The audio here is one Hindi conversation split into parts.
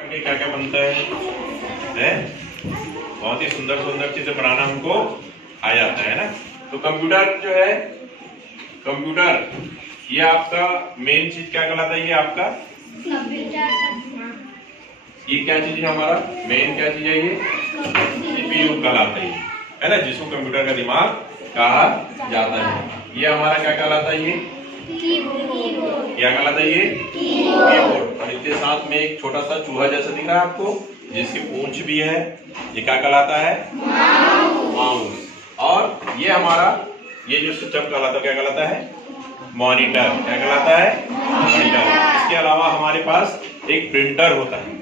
क्या क्या बनता है? बहुत ही सुंदर सुंदर चीजें बनाना हमको आ जाता है ना। तो कंप्यूटर जो है, कंप्यूटर ये आपका मेन चीज क्या कहलाता है? ये आपका ये क्या चीज है? हमारा मेन क्या चीज है? ये सीपीयू कहलाता है ना, जिसको कंप्यूटर का दिमाग कहा जाता है। ये हमारा क्या कहलाता है? ये क्या कहलाता है? ये कीबोर्ड। और इसके साथ में एक छोटा सा चूहा जैसा दिख रहा है आपको, जिसकी पूंछ भी है। ये क्या कहलाता है? माउस। और ये हमारा ये जो सिस्टम कहलाता है, क्या कहलाता है? मॉनिटर। क्या कहलाता है? मॉनिटर। इसके अलावा हमारे पास एक प्रिंटर होता है,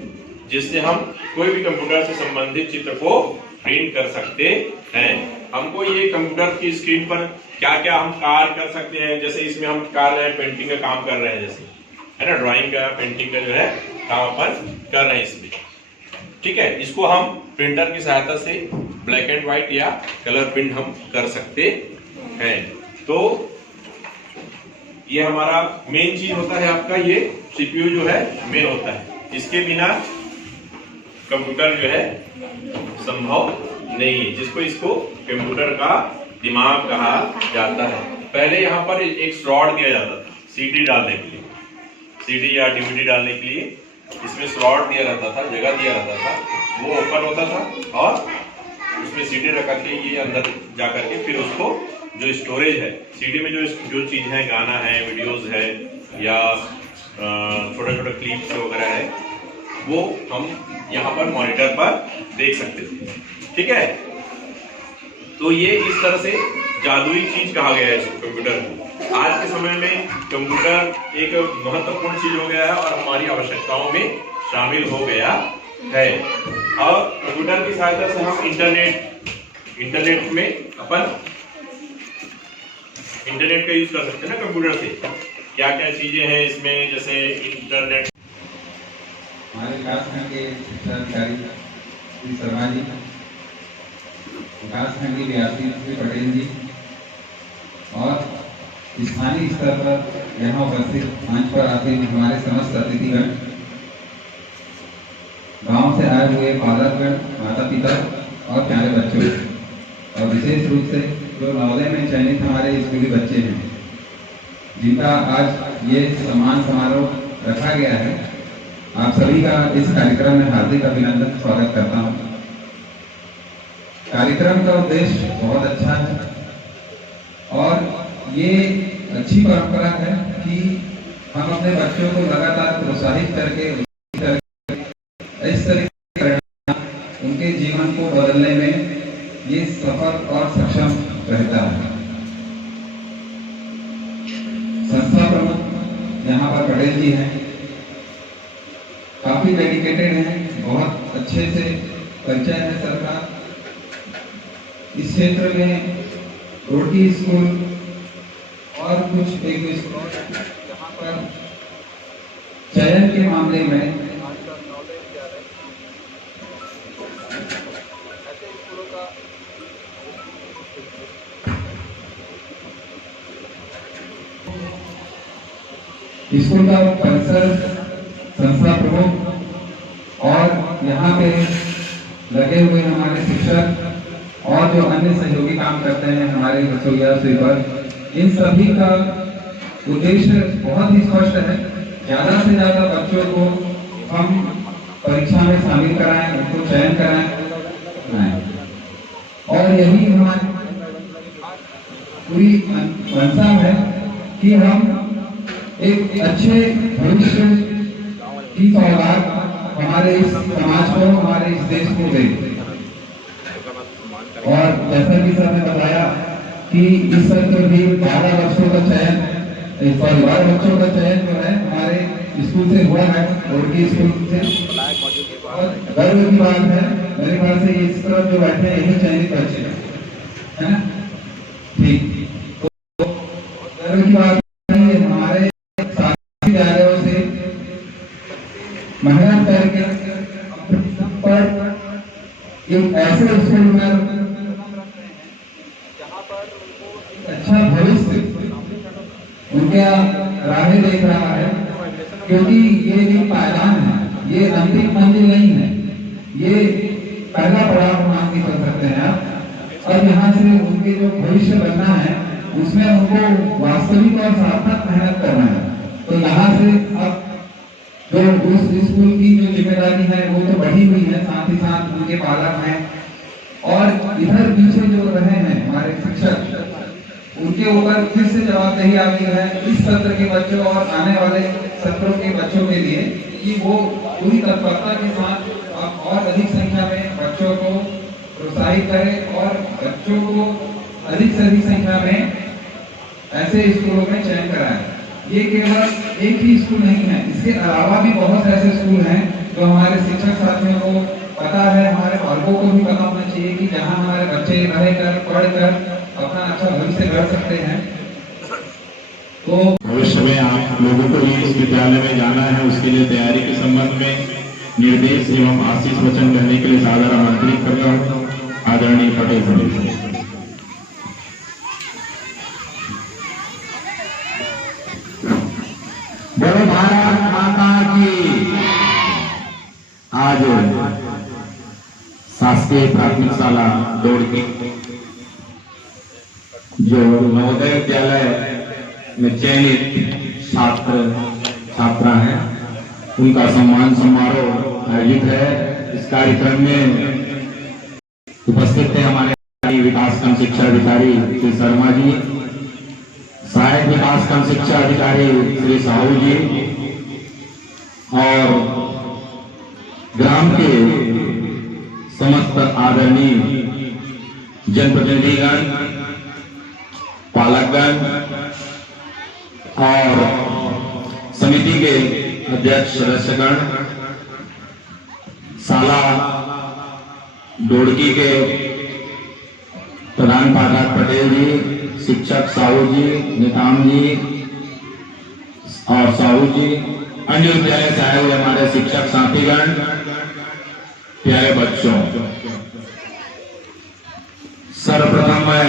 जिससे हम कोई भी कंप्यूटर से संबंधित चित्र को प्रिंट कर सकते हैं। हमको ये कंप्यूटर की स्क्रीन पर क्या क्या हम कार्य कर सकते हैं, जैसे इसमें हम कार्य पेंटिंग का काम कर रहे हैं, जैसे है ना, ड्राइंग का, पेंटिंग का जो है काम अपन कर रहे हैं इसमें। ठीक है, इसको हम प्रिंटर की सहायता से ब्लैक एंड व्हाइट या कलर प्रिंट हम कर सकते हैं। तो ये हमारा मेन चीज होता है आपका, ये सीपीयू जो है मेन होता है। इसके बिना कंप्यूटर जो है संभव नहीं है, जिसको इसको कंप्यूटर का दिमाग कहा जाता है। पहले यहाँ पर एक स्लॉट दिया जाता था सीडी डालने के लिए, सीडी या डीवीडी डालने के लिए इसमें स्लॉट दिया रहता था, जगह दिया रहता था। वो ओपन होता था और उसमें सीडी रख के ये अंदर जा करके फिर उसको जो स्टोरेज है सीडी में, जो चीज है, गाना है, वीडियोस है या छोटे छोटे क्लिप्स वगैरह है, वो हम यहाँ पर मॉनिटर पर देख सकते थे। ठीक है, तो ये इस तरह से जादुई चीज कहा गया है इस कंप्यूटर को। आज के समय में कंप्यूटर एक महत्वपूर्ण चीज हो गया है और हमारी आवश्यकताओं में शामिल हो गया है। और कंप्यूटर की सहायता से हम इंटरनेट में अपन इंटरनेट का यूज कर सकते हैं ना। कंप्यूटर से क्या क्या चीजें हैं इसमें, जैसे इंटरनेट। हमारे विकासखंड के शिक्षाधिकारी श्री शर्मा जी, विकासखंड के व्यासी श्री पटेल जी और स्थानीय स्तर पर यहाँ उपस्थित मंच पर आते हमारे समस्त अतिथिगण, गांव से आए हुए पालकगण, माता पिता और प्यारे बच्चों, और विशेष रूप से जो नवोदय में चयनित हमारे स्कूली बच्चे हैं, जिनका आज ये सम्मान समारोह रखा गया है, आप सभी का इस कार्यक्रम में हार्दिक अभिनंदन, स्वागत करता हूं। कार्यक्रम का उद्देश्य बहुत अच्छा है और ये अच्छी परंपरा है कि हम अपने बच्चों को लगातार प्रोत्साहित करके इस तरीके उनके जीवन को बदलने में ये सफल और सक्षम रहता है। संस्था प्रमुख यहाँ पर पटेल जी हैं, काफी डेडिकेटेड हैं, बहुत अच्छे से परिचय है सबका। इस क्षेत्र में रोटी स्कूल और कुछ एक स्कूल जहाँ पर चयन के मामले में ऐसे स्कूलों का स्कूल का परिसर, संस्था प्रमुख और यहाँ पे लगे हुए हमारे शिक्षक और जो अन्य सहयोगी काम करते हैं, हमारे रसोईया, स्वीपर, इन सभी का उद्देश्य बहुत ही स्पष्ट है। ज्यादा से ज्यादा बच्चों को हम परीक्षा में शामिल कराएं, उनको चयन कराएं और यही हमारी पूरी मंशा है कि हम एक अच्छे भविष्य की सौगात हमारे इस समाज को, हमारे इस देश को दें। और जैसा कि सर ने बताया कि इस सत्र भी 12 बच्चों का चयन, 12 बच्चों का चयन जो है हमारे स्कूल से हुआ है, उनकी स्कूल से, और गर्व की बात है मेरे ख्याल से इस तरफ जो बैठे यही चयनित बच्चे है ना। ठीक, तो गर्व की बात हमारे साथी विद्यालयों से मेहनत करके पर एक ऐसे स्कूल में जहाँ पर उनको अच्छा भविष्य उनके राह देख रहा है, क्योंकि ये एक पायदान है ये अंतिम मंजिल नहीं है, ये पहला पड़ाव मान के चल सकते हैं आप। अब यहाँ से उनके जो भविष्य बनना है उसमें उनको वास्तविक और सार्थक मेहनत करना है। तो यहाँ से अब जो उस स्कूल की जो जिम्मेदारी है वो तो बढ़ी हुई है, साथ ही साथ उनके पालक हैं और इधर पीछे जो रहे हैं हमारे शिक्षक, उनके ऊपर फिर से जवाबदेही आ गई है इस सत्र के बच्चों और आने वाले सत्रों के बच्चों के लिए कि वो पूरी तत्परता के साथ और अधिक संख्या में बच्चों को प्रोत्साहित करें और बच्चों को अधिक से अधिक संख्या में ऐसे स्कूलों में चयन कराएं। ये केवल एक ही स्कूल नहीं है, इसके अलावा भी बहुत ऐसे स्कूल हैं जो हमारे शिक्षक साथियों को पता है, हमारे पालकों को भी पता होना चाहिए कि जहां हमारे बच्चे रहकर पढ़कर अपना अच्छा भविष्य कर सकते हैं। तो भविष्य में आप लोगों को भी इस विद्यालय में जाना है, उसके लिए तैयारी के संबंध में निर्देश एवं आशीष वचन करने के लिए सादर आमंत्रित करता हूँ आदरणीय पटेल साहब। बोलो भारत माता की। आज शासकीय प्राथमिक शाला दौड़की जो नवोदय विद्यालय में चयनित छात्र छात्रा हैं, उनका सम्मान समारोह आयोजित है। इस कार्यक्रम में उपस्थित थे हमारे विकासखंड शिक्षा अधिकारी श्री शर्मा जी, सहायक विकासखंड शिक्षा अधिकारी श्री साहू जी और ग्राम के समस्त आदरणीय जनप्रतिनिधिगण, पालकगण और समिति के अध्यक्ष सदस्यगण, शाला डोड़की के प्रधान पाठक पटेल जी, शिक्षक साहू जी, निताम जी और साहू जी, अन्य विद्यालय से आए हुए हमारे शिक्षक साथीगण, प्यारे बच्चों, सर्वप्रथम मैं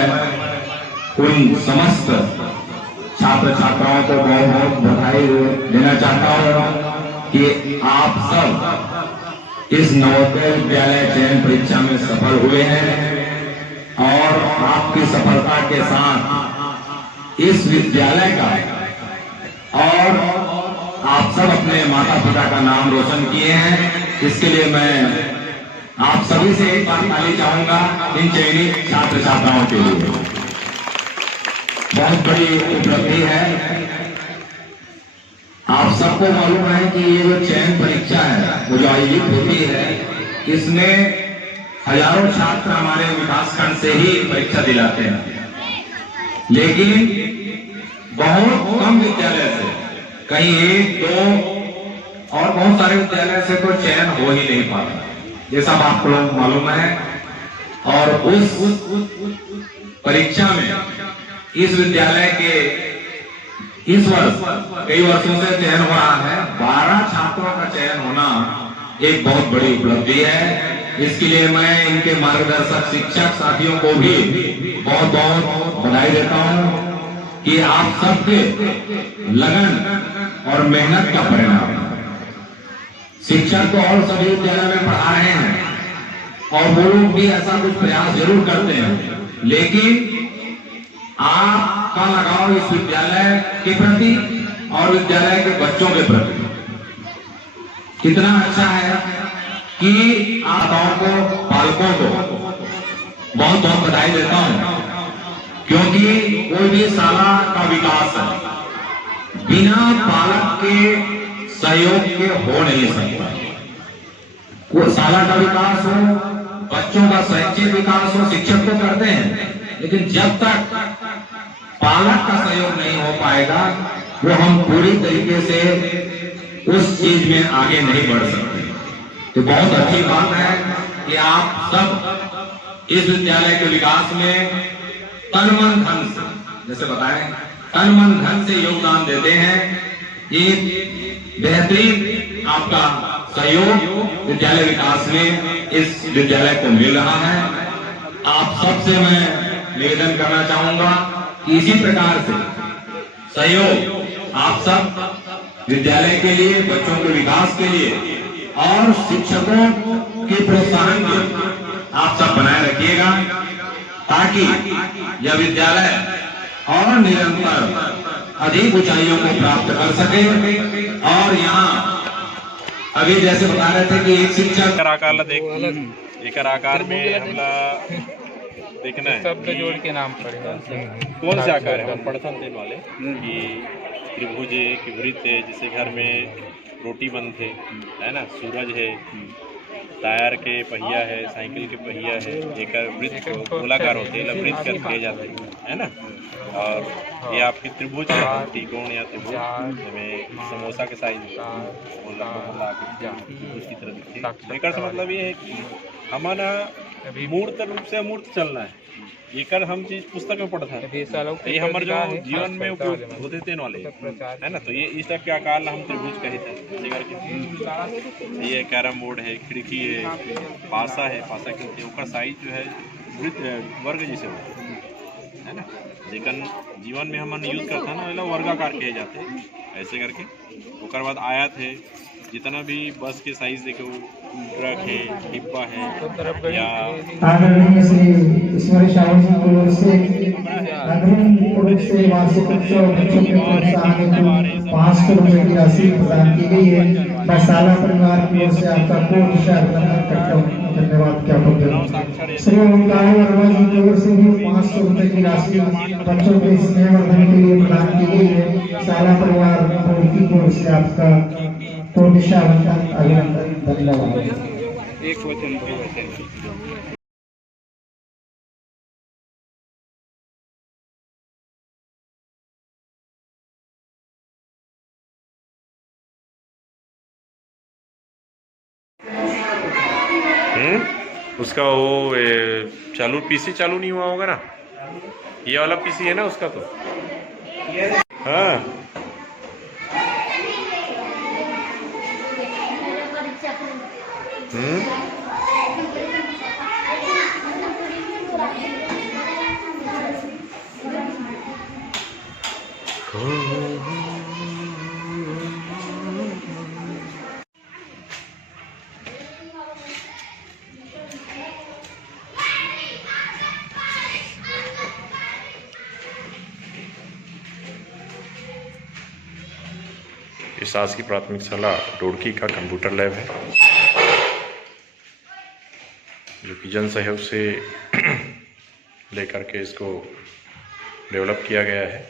उन समस्त छात्र छात्राओं को बहुत बहुत बधाई देना चाहता हूं कि आप सब इस नवोदय विद्यालय चयन परीक्षा में सफल हुए हैं और आपकी सफलता के साथ इस विद्यालय का और आप सब अपने माता पिता का नाम रोशन किए हैं। इसके लिए मैं आप सभी से एक बार ताली चाहूंगा इन चयनित छात्र छात्राओं के लिए। बहुत बड़ी उपलब्धि है। आप सबको मालूम है कि ये जो चयन परीक्षा है वो जो आयोजित होती है, इसमें हजारों छात्र हमारे विकासखंड से ही परीक्षा दिलाते हैं, लेकिन बहुत कम विद्यालय से, कहीं एक दो और बहुत सारे विद्यालय से तो चयन हो ही नहीं पाता, ये सब आपको लोग मालूम है। और उस परीक्षा में इस विद्यालय के इस वर्ष कई वर्षों से चयन हो रहा है, 12 छात्रों का चयन होना एक बहुत बड़ी उपलब्धि है। इसके लिए मैं इनके मार्गदर्शक शिक्षक साथियों को भी बहुत बहुत बधाई देता हूं कि आप सबके लगन और मेहनत का परिणाम। शिक्षक तो और सभी विद्यालय में पढ़ा रहे हैं और वो लोग भी ऐसा कुछ प्रयास जरूर करते हैं, लेकिन आपका लगाव इस विद्यालय के प्रति और विद्यालय के बच्चों के प्रति कितना अच्छा है कि आप को, पालकों को बहुत बहुत बधाई देता हूं, क्योंकि कोई भी शाला का विकास है बिना पालक के सहयोग के हो नहीं सकता। वो शाला का विकास हो, बच्चों का शैक्षिक विकास हो, शिक्षक तो करते हैं, लेकिन जब तक पालक का सहयोग नहीं हो पाएगा वो हम पूरी तरीके से उस चीज में आगे नहीं बढ़ सकते। तो बहुत अच्छी बात है कि आप सब इस विद्यालय के विकास में तन मन धन से, जैसे बताएं, तन मन धन से योगदान देते हैं। एक बेहतरीन आपका सहयोग विद्यालय विकास में इस विद्यालय को मिल रहा है। आप सबसे मैं निवेदन करना चाहूंगा कि इसी प्रकार से सहयोग आप सब विद्यालय के लिए, बच्चों के विकास के लिए और शिक्षकों के प्रोत्साहन को आप सब बनाए रखिएगा, ताकि यह विद्यालय और निरंतर अधिक ऊंचाइयों को प्राप्त कर सके। और यहाँ अभी जैसे बता रहे थे कि एक शिक्षक एक आकार में हमला देखना है, शब्द जोड़ के नाम पड़ेगा। कौन से आकार है हम पढ़थन देने वाले कि त्रिभुज की वृत्त है, जिसे घर में रोटी बनते है ना, सूरज है, टायर के पहिया है, साइकिल के पहिया है, एक वृत्त गोलाकार होते हैं, वृत्त कर दिए जाते है ना। और ये आपकी त्रिभुज है, त्रिकोण या त्रिभुज में समोसा के साइज त्रिभुज की तरह दिखती है। एक मतलब ये है कि हमारा मूर्त रूप से अमूर्त चलना है। ये कर हम चीज पुस्तक में पढ़ता है, ये हमारे जो जीवन में उपयोग होते थे वाले है ना। तो ये इस टाइप के आकार हम त्रिभुज कहते हैं। ये कैरम बोर्ड है, खिड़की है, पासा है, पासा कहते हैं, साइज जो है वृत्त वर्ग जैसे होता है ना। लेकिन जीवन में हम यूज करते हैं ना, मतलब वर्गाकार कहे जाते हैं ऐसे करके। उसके बाद आयत है, जितना भी बस के साइज देखो, ट्रक है, डिब्बा है, या आदरणीय श्री ईश्वरी शाह जी की ओर से अग्रिम रूप से वार्षिक उत्सव बच्चों के प्रोत्साहन हेतु 500 रुपये की राशि प्रदान की गई है। मैं साला परिवार की ओर से आपका कोटि अभिनंदन करता हूँ, धन्यवाद ज्ञापन करता हूँ। श्री ओंकार वर्मा जी की ओर से भी 500 रुपये की राशि बच्चों के स्नेहवर्धन के लिए प्रदान की गई है। साला परिवार की ओर से आपका कोटि अभिनंदन, धन्यवाद। एक वचन दो वचन। उसका वो चालू पीसी चालू नहीं हुआ होगा ना, ये वाला पीसी है ना उसका। तो हाँ ये शासकीय प्राथमिक शाला रुड़की का कंप्यूटर लैब है, जो कि जन सहयोग से लेकर के इसको डेवलप किया गया है।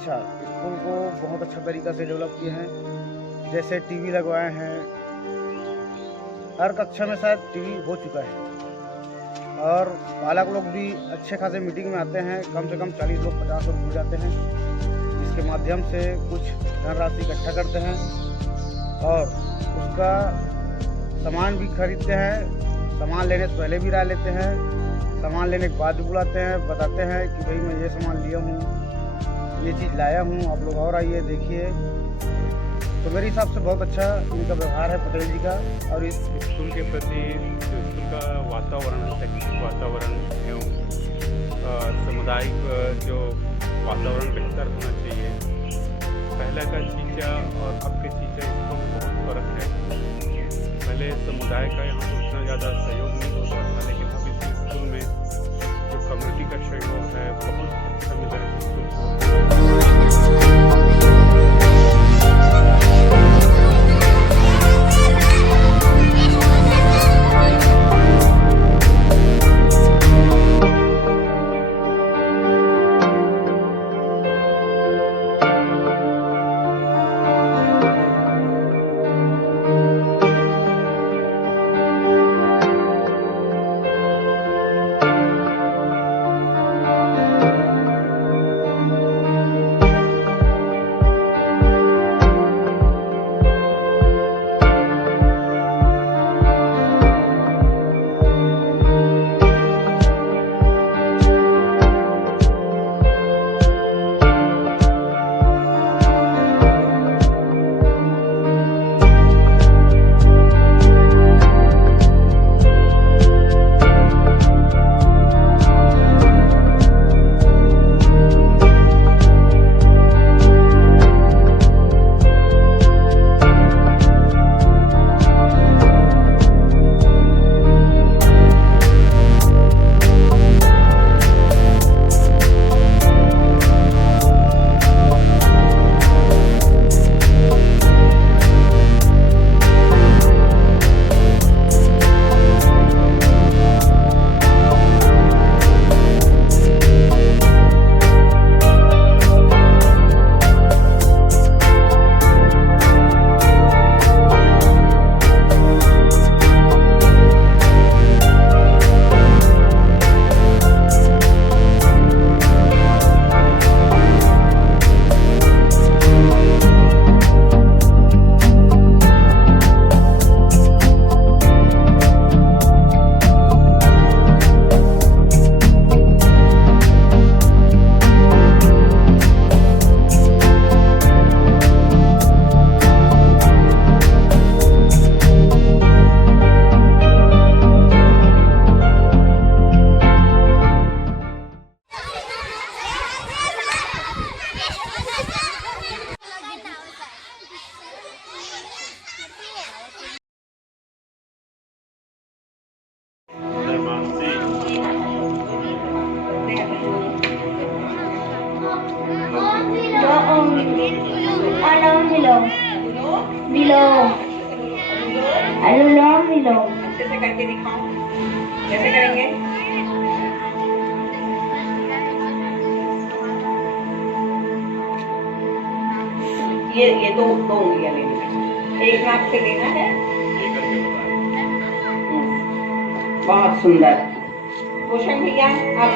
स्कूल को बहुत अच्छा तरीक़ा से डेवलप किए हैं। जैसे टीवी लगवाए हैं, हर कक्षा में शायद टीवी हो चुका है, और बालक लोग भी अच्छे खासे मीटिंग में आते हैं। कम से कम 40 लोग 50 लोग जुड़ जाते हैं, जिसके के माध्यम से कुछ धनराशि इकट्ठा करते हैं और उसका सामान भी खरीदते हैं। सामान लेने से पहले भी राय लेते हैं, सामान लेने के बाद भी बुलाते हैं, बताते हैं कि भाई मैं ये सामान लिया हूँ, ये चीज़ लाया हूँ, आप लोग और आइए देखिए। तो मेरे हिसाब से बहुत अच्छा इनका व्यवहार है पटेल जी का। और इस स्कूल के प्रति जो स्कूल का वातावरण है, शैक्षिक वातावरण एवं सामुदायिक जो वातावरण बेहतर होना चाहिए। पहले का चीचा और अब के चीचा स्कूल में बहुत फर्क है। पहले समुदाय का यहाँ पर उतना ज़्यादा सहयोग नहीं होता था, लेकिन अब इस स्कूल में जो कम्युनिटी का सहयोग है बहुत अच्छा मिल रहा है स्कूल को। अनुलोम विलोम अच्छे से करके दिखाओ, कैसे करेंगे? ये दो उंगलियां लेनी है, एक नाक से लेना है। बहुत सुंदर। भूषण भैया आप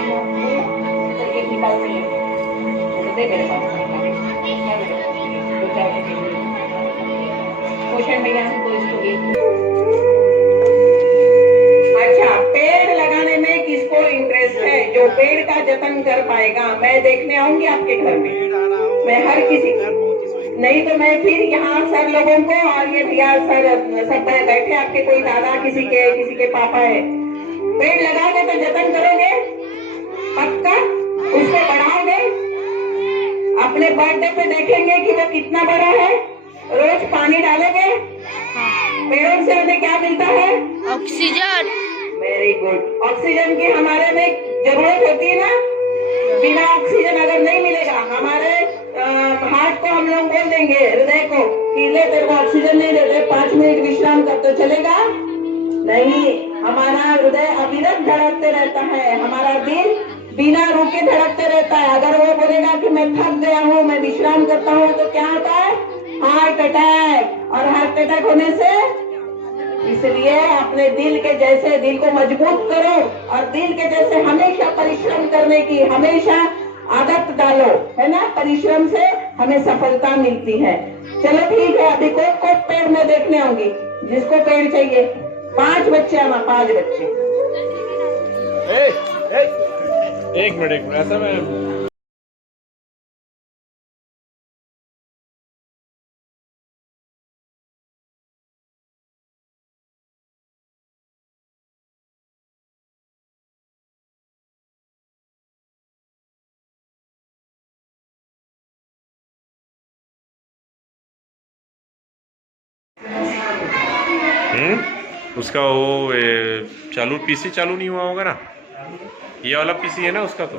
करके निकालते हैं, दे मेरे पास। भूषण भैया तो इसको अच्छा, पेड़ लगाने में किसको इंटरेस्ट है? जो पेड़ का जतन कर पाएगा। मैं देखने आऊंगी आपके घर में, मैं हर किसी नहीं तो मैं फिर यहाँ सर लोगों को और ये भैया सर सब बैठे, आपके कोई दादा किसी के पापा है, पेड़ लगाओगे तो जतन करोगे पक्का, उसको बढ़ाओगे। अपने बर्थडे पे देखेंगे कि वो कितना बड़ा है, रोज पानी डालोगे। पेड़ों से हमें क्या मिलता है? ऑक्सीजन। Very good. ऑक्सीजन की हमारे में जरूरत होती है ना, बिना ऑक्सीजन अगर नहीं मिलेगा, हमारे हार्ट को हम लोग बोल देंगे, हृदय को कि ले तेरे को ऑक्सीजन नहीं देते, 5 मिनट विश्राम कर तो चलेगा नहीं। हमारा हृदय अविरत धड़कते रहता है, हमारा दिल बिना रुके धड़कते रहता है। अगर वो बोलेगा कि मैं थक गया हूँ, मैं विश्राम करता हूँ, तो क्या होता है? Heart attack. और हार्ट अटैक होने से इसलिए अपने दिल के जैसे दिल को मजबूत करो और दिल के जैसे हमेशा परिश्रम करने की हमेशा आदत डालो, है ना। परिश्रम से हमें सफलता मिलती है। चलो ठीक है, अभी को पेड़ में देखने होंगी, जिसको पेड़ चाहिए। 5 बच्चे, हम 5 बच्चे। एक मिनट ऐसा मैं उसका वो चालू पीसी चालू नहीं हुआ होगा ना, ये वाला पीसी है ना उसका तो।